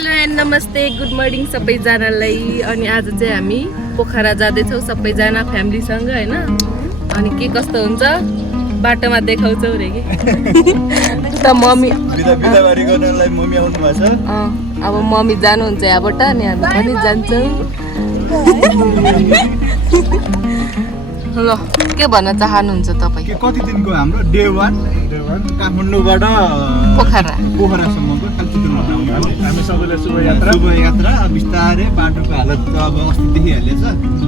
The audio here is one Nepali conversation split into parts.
हेलो एन्ड नमस्ते गुड मर्निङ सबैजनालाई। अनि आज चाहिँ हामी पोखरा जाँदैछौँ सबैजना फ्यामिलीसँग होइन। अनि के कस्तो हुन्छ बाटोमा देखाउँछौँ रे कि त मम्मी अब मम्मी जानुहुन्छ यहाँबाट अनि हामी पनि जान्छौँ। ल के भन्न चाहनुहुन्छ तपाईँ? कति दिनको हाम्रो डे 1 काठमाडौँबाट पोखरासम्मको हामी सबैलाई शुभ यात्रा। बिस्तारै बाटोको हालत त अब अस्ति देखिहालेछ।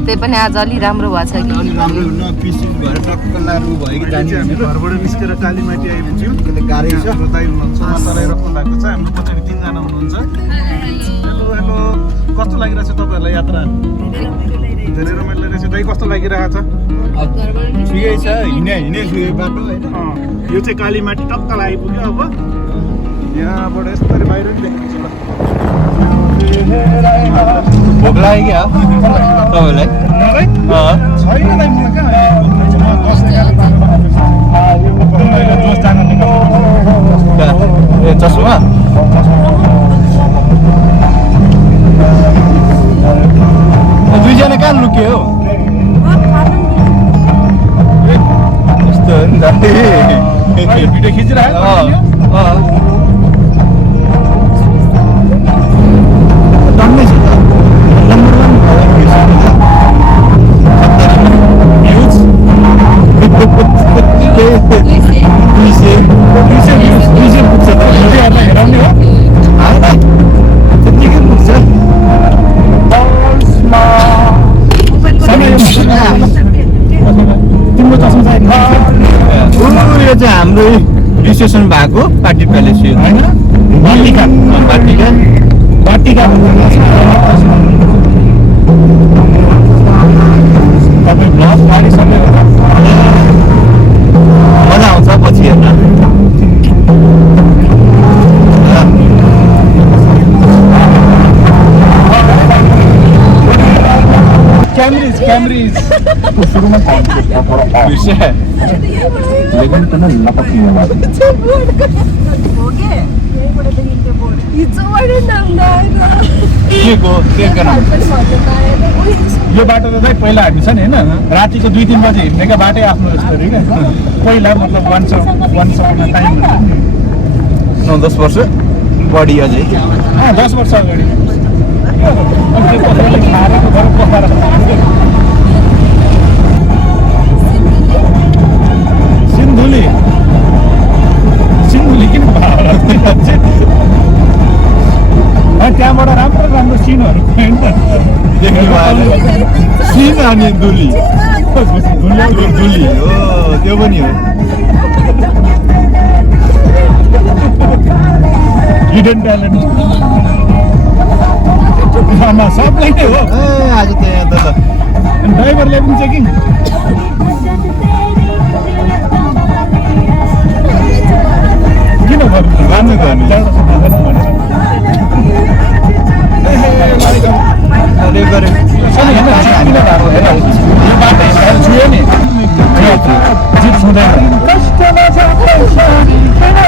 त्यही पनि आज अलि राम्रो भएको छ कि राम्रो पिसिस भएर टक्क लागु भयो कि जाने घरबाट निस्केर कालीमाटी आइपुग्यो। गाह्रै छ। दाइ हुनुहुन्छ उहाँलाई राख्नु भएको छ। हाम्रो पछाडि 3 जना हुनुहुन्छ। हेलो कस्तो लागिरहेछ तपाईहरुलाई यात्रा? धेरै रमाइलो रहेछ। दाइ कस्तो लागिरहेको छ? ठिकै छ। हिँडे सुगे बाटो होइन। यो चाहिँ कालीमाटी टक्क आइपुग्यो। अब यहाँबाट यस्तरी बाहिर पनि देख्नुहुन्छ। भोक लाग्यो क्या तपाईँलाई? छैन दाइ मलाई कहाँ ए चस्मा दुईजना कहाँ लुक्यो हो? यस्तो हो नि त। भिडियो खिचिरहेको टन्नै छ त। नम्बर 1 यो चाहिँ हाम्रो रिसेप्सन भएको पार्टी प्यालेस यो होइन। बाटिका तपाईँ ब्लग पारिसक्यो मजा आउँछ पछि हेर्न। क्यामरिज सुरुमा यो बाटो त चाहिँ पहिला हामी छ नि होइन रातिको 2-3 बजे हिँड्नेका बाटै आफ्नो जस्तो अरे क्या। पहिला मतलब 1 टाइम 9-10 वर्ष बढी अझै 10 वर्ष अगाडि सिन्धुली किन त्यहाँबाट राम्रो सिनहरू देख्नु भयो। सिन अनि दुली हो त्यो पनि हो। हिडन ट्यालेन्ट सबलाई नै हो। ए आज त यहाँ त ड्राइभरले पनि चेकिङ किन राम्रो गर्ने छुयो नि जिप छुँदैन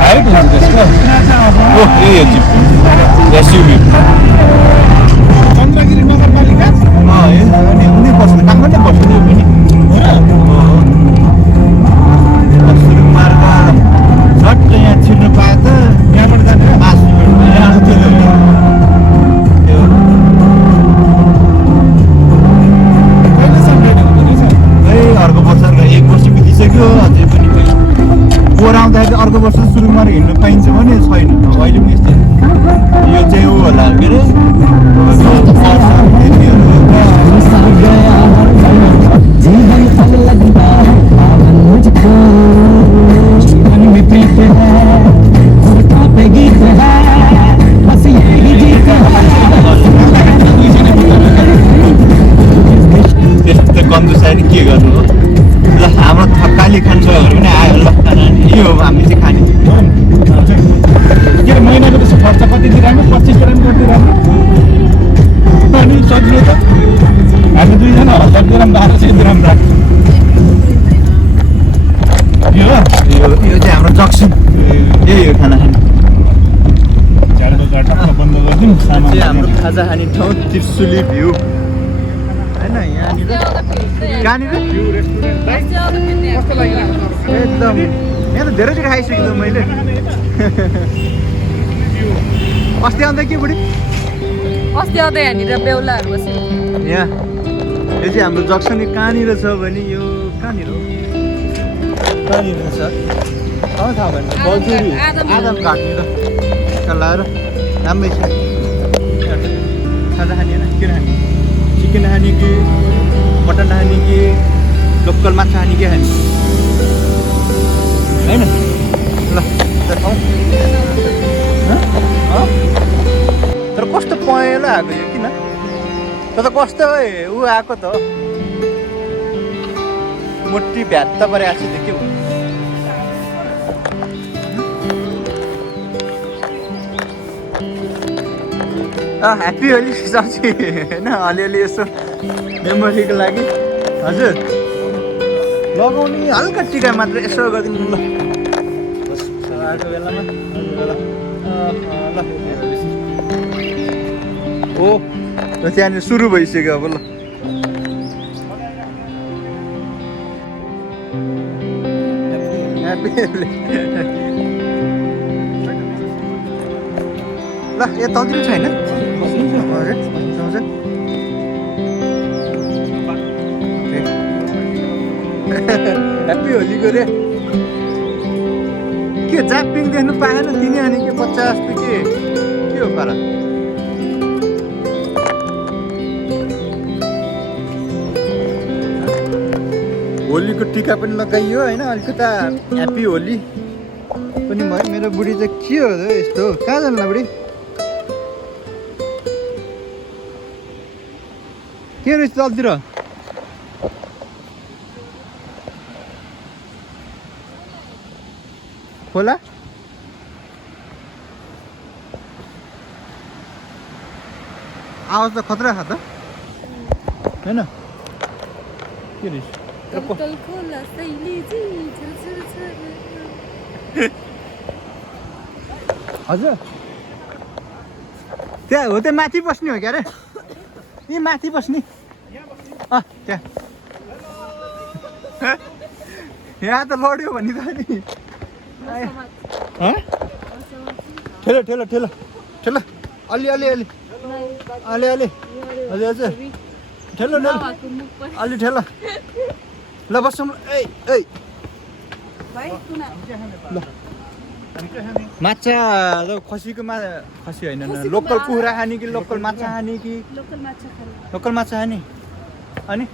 हाइट हुन्छ त्यसको। चन्द्रगिरी नगरपालिका उनी बस्नु काठमाडौँ बस्नु यो पनि मार्ग झट्ट यहाँ छिर्नु पाए त यहाँबाट जाने अर्को वर्ष 1 वर्ष बितिसक्यो अझै पनि पोहोर आउँदाखेरि अर्को वर्ष सुरु मार्ग हिँड्नु पाइन्छ भने छैन। अहिले पनि यस्तै यो चाहिँ ऊ होला के अरे त्यस्तो कन्जुसाइ के गर्नु हो। ल हाम्रो थकाली खान्छहरू पनि आयो ल यो हामी चाहिँ खाने के महिनाको त्यसो खर्च कति दिइरहनु? 25 ग्राम गरिदिइरहनु अनि सजिलो त हामी 2 जना 1000 ग्राम 1200 ग्राम राख्छ। यो चाहिँ हाम्रो जक्सन यही हो खाना खाने। झाडको गाडा बन्द गर्नु जाउँ सामान चाहिँ हाम्रो खाजा खाने ठाउँ त्रिशुली भ्यू होइन यहाँनिर कहाँनिर भ्यू रेस्टुरेन्ट कस्तो लागिरहेको छ एकदम यहाँ त धेरैचोटि खाइसकेँ मैले अस्ति आउँदा के बुढी अस्ति आउँदा यहाँनिर बेहुलाहरू बस्यो यहाँ यो चाहिँ हाम्रो जक्सन कहाँनिर छ भने यो कहाँनिर हो कहाँनिर छ थाहा भएन बलजुरी आदम घाटनिर लगाएर राम्रै छ खाजा खाने होइन के खाने चिकन खाने कि मटन खाने कि लोकल माछा खाने के खाने होइन ल खाउँ तर कस्तो पहेँलो आएको यो किन त कस्तो ऊ आएको त मोटी भ्यात्त परे आएको छ त्यो के हो ह्याप्पी होली साँच्ची होइन अलिअलि यसो मेमोरीको लागि हजुर लगाउने हल्का टिका मात्र यसो गरिदिनु ल आएको बेलामा ल ओ त्यहाँनिर सुरु भइसक्यो अब ल ल यो तन्दिलो छैन ह्याप्पी होलीको रे के जापिङ देख्नु पाएन तिनी अनि के बच्चा जस्तो के हो पारा होलीको टिका पनि लगाइयो होइन अलिकता ह्याप्पी होली पनि भयो मेरो बुढी चाहिँ के हो यस्तो कहाँ जानु बुढी के रहेछ तलतिर खोला आवाज त खतरा छ त होइन के रहेछ हजुर त्यहाँ हो त्यहाँ माथि बस्ने हो क्या अरे यी माथि बस्ने त्यहाँ यहाँ त लड्यो भने त नि ठेलो ठेलो ठेलो ठेलो अलि अलि अलि अलि अलि हजुर हजुर ठेलो ठेलो अलि ठेलो ल बसौँ ए ल माछा खसीको खसी होइन लोकल कुखुरा खाने कि लोकल माछा खाने कि लोकल माछा खाने अनि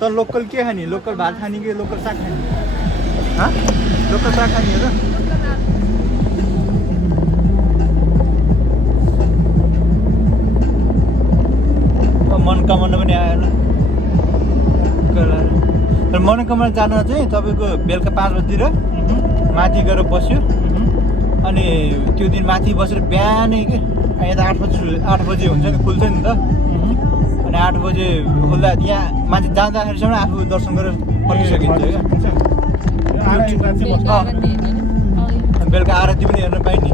त लोकल के खाने लोकल भात खाने कि लोकल साग खाने लोकल साग खाने हो र मनोकामना पनि आयो तर मनोकामना जान चाहिँ तपाईँको बेलुका 5 बजीतिर माथि गएर बस्यो अनि त्यो दिन माथि बसेर बिहानै के यहाँ त 8 बजी हुन्छ नि खुल्छ नि त अनि 8 बजे खुल्दा यहाँ माथि जाँदाखेरिसम्म आफू दर्शन गरेर फर्किसकिन्छ क्या बेलुका आरती पनि हेर्न पाइने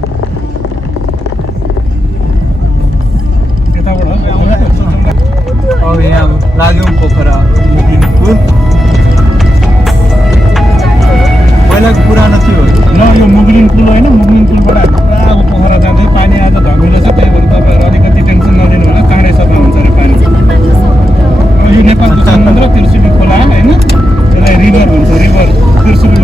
अब यहाँ लाग्यौँ पोखरा पुल पहिलाको पुरानो थियो न यो मुगलिन पुल होइन मुगलिन पुलबाट पुरा अब पोखरा जाँदै पानी आज धमिलो छ त्यही भएर तपाईँहरू अलिकति टेन्सन नलिनु होला चाँडै सफा हुन्छ अरे पानी यो नेपालको समुद्र त्रिशुली खोला होइन त्यसलाई रिभर भन्छ रिभर त्रिशुली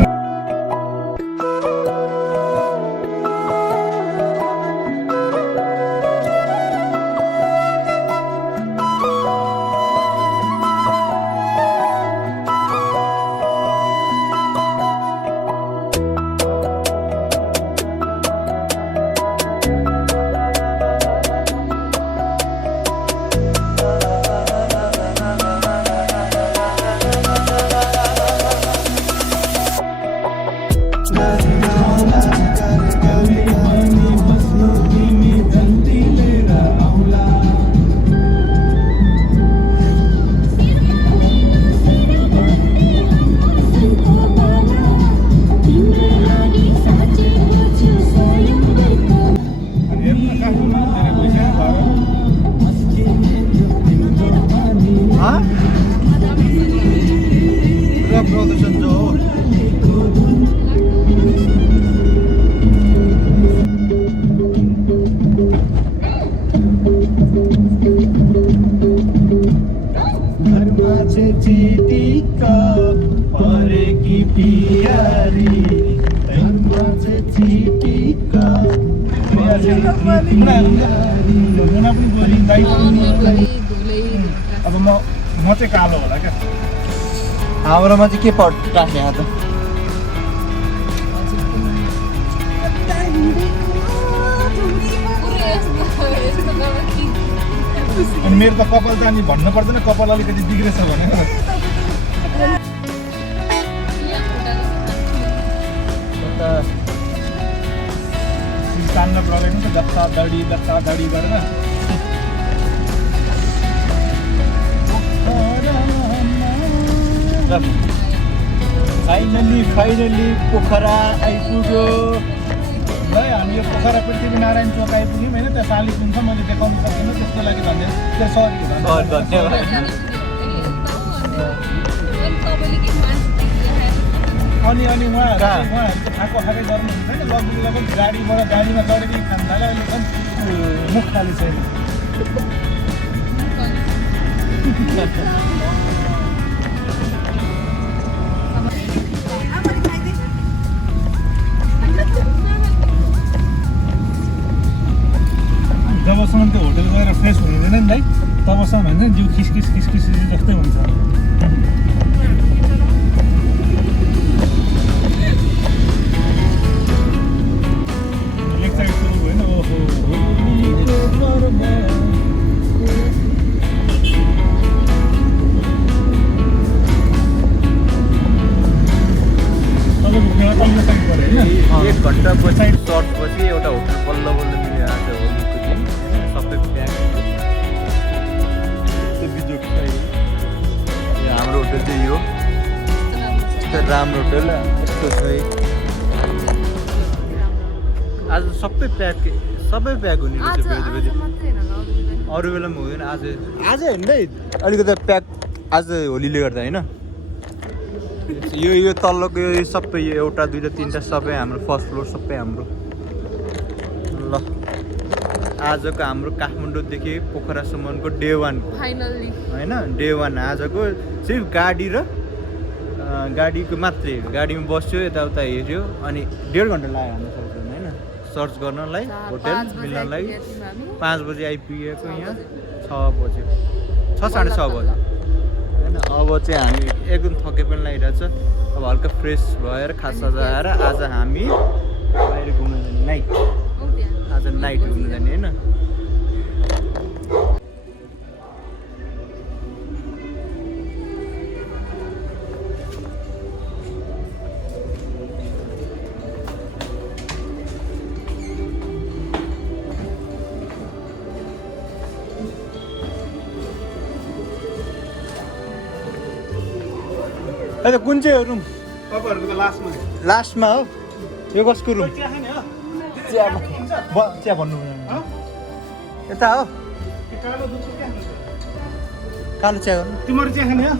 मुना पनि गोरी दाइ पनि धुलै अब म चाहिँ कालो होला क्या हाम्रोमा चाहिँ के पट राख्ने आज अनि मेरो त कपाल त अनि भन्नु पर्दैन कपाल अलिकति बिग्रेछ भने तान्न परेको नि त जता दडी गरेर फाइनली पोखरा आइपुग्यो ल हामी यो पोखरा पृथ्वीनारायण चोक आइपुग्यौँ होइन त्यहाँ साली कुन छ मैले देखाउनु सक्दिनँ त्यसको लागि भन्दै त्यो सरी अनि उहाँहरू खाएको खाएकै गर्नुहुन्छ नि लगभग गाडीमा चढेको खानु थाल्यो अहिले पनि मुख खाली छैन जबसम्म त्यो होटल गएर फ्रेस हुँदैन नि भाइ तबसम्म भन्छ जिउ खिसखिस जस्तै हुन्छ लेक साइड सुरु होइन ओहो तपाईँको खेला पल्लो साइड पऱ्यो होइन 1 घन्टा पछि सर्टपछि एउटा होटल बल्ल मिल्यो आज होलीको दिन सबै प्याक हाम्रो होटल चाहिँ यो राम्रो होटल यस्तो छ आज सबै प्याक हुने रहेछ बेजी अरू बेला पनि हुँदैन आज होइन है अलिकति प्याक आज होलीले गर्दा होइन यो तल्लोको यो सबै यो एउटा दुईवटा तिनवटा सबै हाम्रो फर्स्ट फ्लोर सबै हाम्रो ल आजको हाम्रो काठमाडौँदेखि पोखरासम्मको डे 1 फाइनल्ली होइन डे 1 आजको सिर्फ गाडी र गाडीको मात्रै गाडीमा बस्यो यताउता हेऱ्यो अनि 1.5 घन्टा लाग्यो हाम्रो सबैजना होइन सर्च गर्नलाई होटल मिल्नलाई 5 बजे आइपुगेको यहाँ 6 बज्यो 6:30 बज्यो होइन अब चाहिँ हामी एकदम थके पनि लागिरहेछ अब हल्का फ्रेस भएर खाजा आएर आज हामी बाहिर घुम्न जाने नाइट आज नाइट घुम्न जाने होइन अहिले कुन चाहिँ रुम तपाईँहरूको त लास्टमा हो यो कसको रुम चिया भन्नु यता हो कालो चिया गर्नु तिमीहरू चिया खाने हो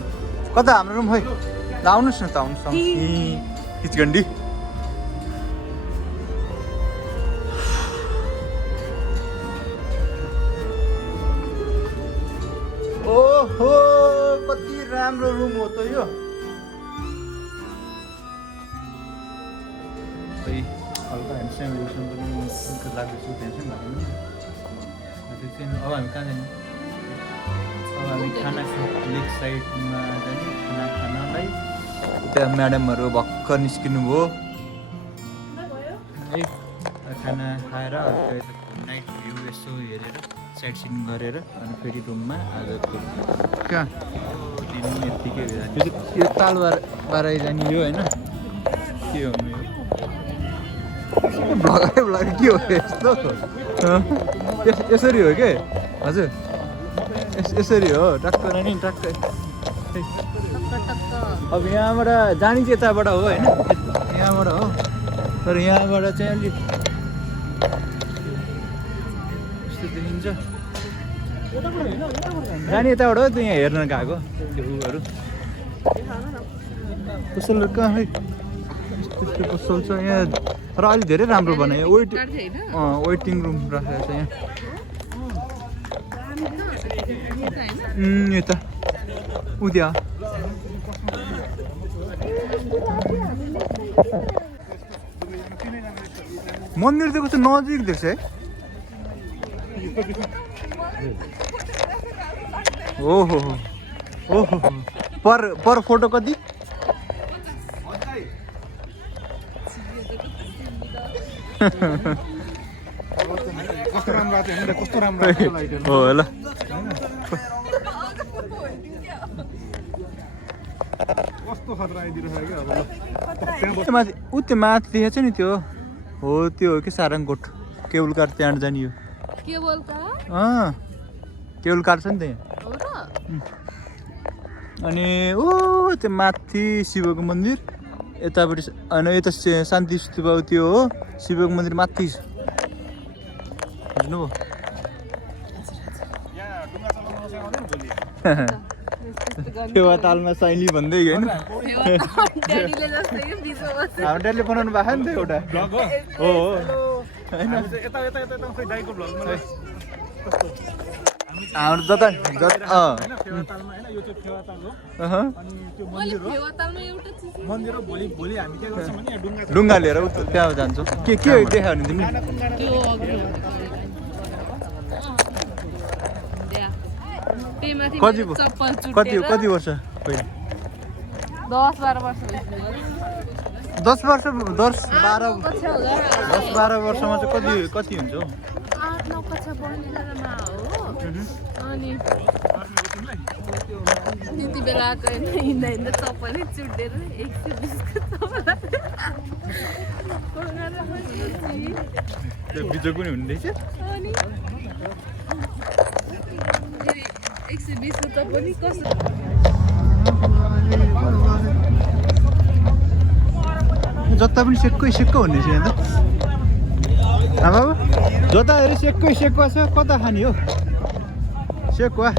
कता हाम्रो रुम खै आउनुहोस् न त आउनुहोस् किचगण्डी ओहो कति राम्रो रुम हो त यो हल्का ह्यान्डस्याम पनि लाग्दैछु टेन्सन भएन अब हामी कहाँ जाने अब हामी खाना लेक साइडमा जाने खाना खानालाई त्यहाँ म्याडमहरू भर्खर निस्किनु भयो है खाना खाएर नाइट भ्यू यसो हेरेर साइड सिन गरेर अनि फेरि रुममा आजको कहाँ दिन यत्तिकै जाने यो तालबारै जाने यो होइन के हो ब्लग के हो यस्तो यसरी हो के हजुर यसरी हो टक्क नि टक्क अब यहाँबाट जाने चाहिँ यताबाट हो होइन यहाँबाट हो तर यहाँबाट चाहिँ अलिक यस्तो देखिन्छ जाने यताबाट हो त यहाँ हेर्न गएको त्यो उहरू पसलहरू कहाँ है त्यस्तो पसल छ यहाँ तर अलिक धेरै राम्रो बनायो वेटिङ रुम राखेको छ यहाँ यता उद्या मन्दिर त कस्तो नजिक देख्छ है ओहो ओहो पर फोटो कति? कस्तो राम्रो आएको थियो कस्तो राम्रो आएको लाइट हो ल कस्तो खतरा आइदिरहेको क्या अब माथि ऊ त्यो माथि देखेको छ नि त्यो हो त्यो हो कि सारङकोट केबुल कार त्यहाँ जाने यो केबल का केबुल कार छ नि त्यहाँ हो र अनि ओ त्यो माथि शिवको मन्दिर यतापट्टि होइन यता शान्ति स्तूप त्यो हो शिवको मन्दिर माथि छ बुझ्नुभयो फेवा तालमा साइली भन्दै होइन ड्याडीले जस्तै के बिचमा बस्छ हाम्रो ड्याडीले बनाउनु भएको नि त एउटा ब्लग हो होइन यता खै दाइको ब्लगमा हाम्रो जता होइन फेवातालमा होइन यो चाहिँ फेवाताल हो अनि त्यो मन्दिर हो फेवातालमा एउटा चिज मन्दिर हो भोलि हामी के गर्छौँ भने ढुङ्गा ढुङ्गा लिएर उता त्यहाँ जान्छौँ के देखायो भने तिमी त्यो अघि त्यही माथि चप्पल कति वर्ष पहिला 10-12 वर्ष 10 12 वर्षमा चाहिँ कति हुन्छ हौ 8-9 कक्षा पढ्नेमा हो अनि त्यति बेला आएको होइन हिँड्दा चप्पलै चुटेर 120 को त्यो बिजोग पनि हुने रहेछ अनि 120 को पनि कसो जता पनि सेक्को हुने छ यहाँ त बाबु जता हेरी सेक्को छ कता खाने हो सेक्वा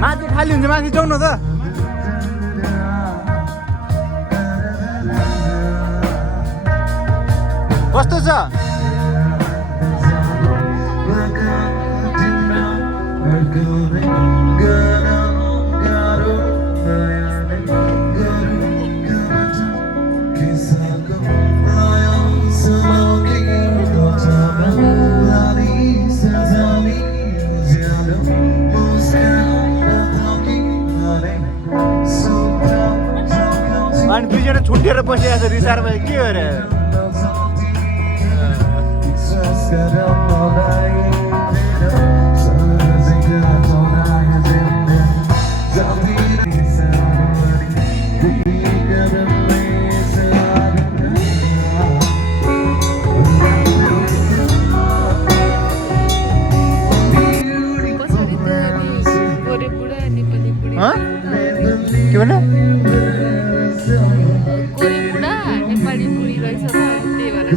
माथि खाली हुन्छ माथि जाउँ न त कस्तो छ अनि दुईजना छुट्टिएर बसिरहेको छ रिसारमा के गरे के भने गोरी बुढा नेपाली बुढी रहेछ र त्यही भएर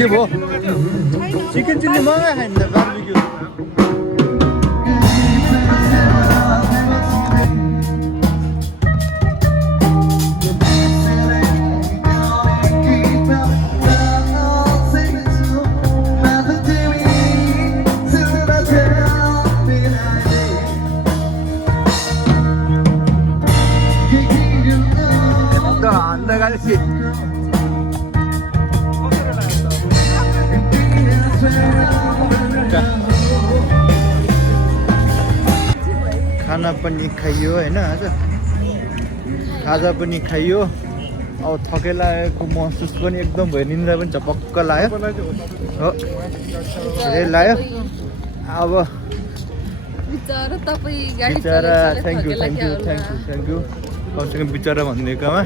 के भयो चिकन चिल्ली महँगो खायो नि त बार्बिक्यू खालि खाना पनि खाइयो होइन आज खाजा पनि खाइयो अब थकै लागेको महसुस पनि एकदम भयो निन्द्रा पनि झपक्क लाग्यो हो धेरै लाग्यो अब बिचरा तपाईँ गाडी बिचरा चलाइ थ्याङ्क यू कमसेकम बिचरा भनिदिएकोमा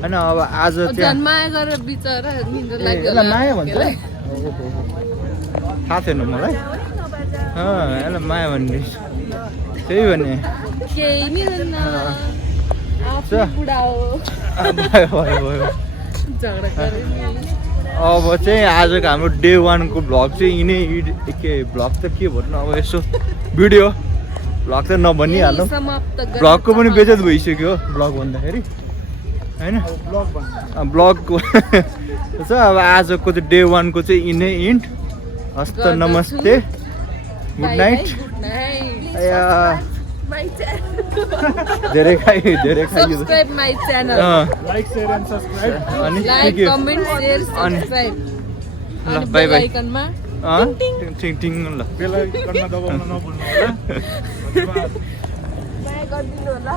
होइन अब आज त्यहाँ माया गरेर बिचरा निन्द्रा ए, लाग्यो यसलाई माया भन्छ थाहा थिएन मलाई यसलाई माया भन्ने त्यही भने केही नि हुन्न आफ्नो बुढा हो भयो भयो भयो झगडा गरे नि अब चाहिँ आजको हाम्रो डे 1 को भ्लग चाहिँ यिनै के भ्लग त के भन्नु अब यसो भिडियो भ्लग त नभनिहालौँ समाप्त गर्न भ्लगको पनि बेजत भइसक्यो भ्लग भन्दाखेरि होइन ब्लगको छ अब आजको चाहिँ डे 1 को चाहिँ यिनै इन्ड हस्त गर्दछु। नमस्ते गुड नाइट धेरै खाइयो subscribe my channel like share and subscribe अनि लाइक के कमेन्ट सेयर अनि सब्स्क्राइब ल अनि बाई बेल बाई आइकनमा टिङ टिङ ल बेल आइकनमा दबाउन नभुल्नु होला धन्यवाद माया गरिदिनु होला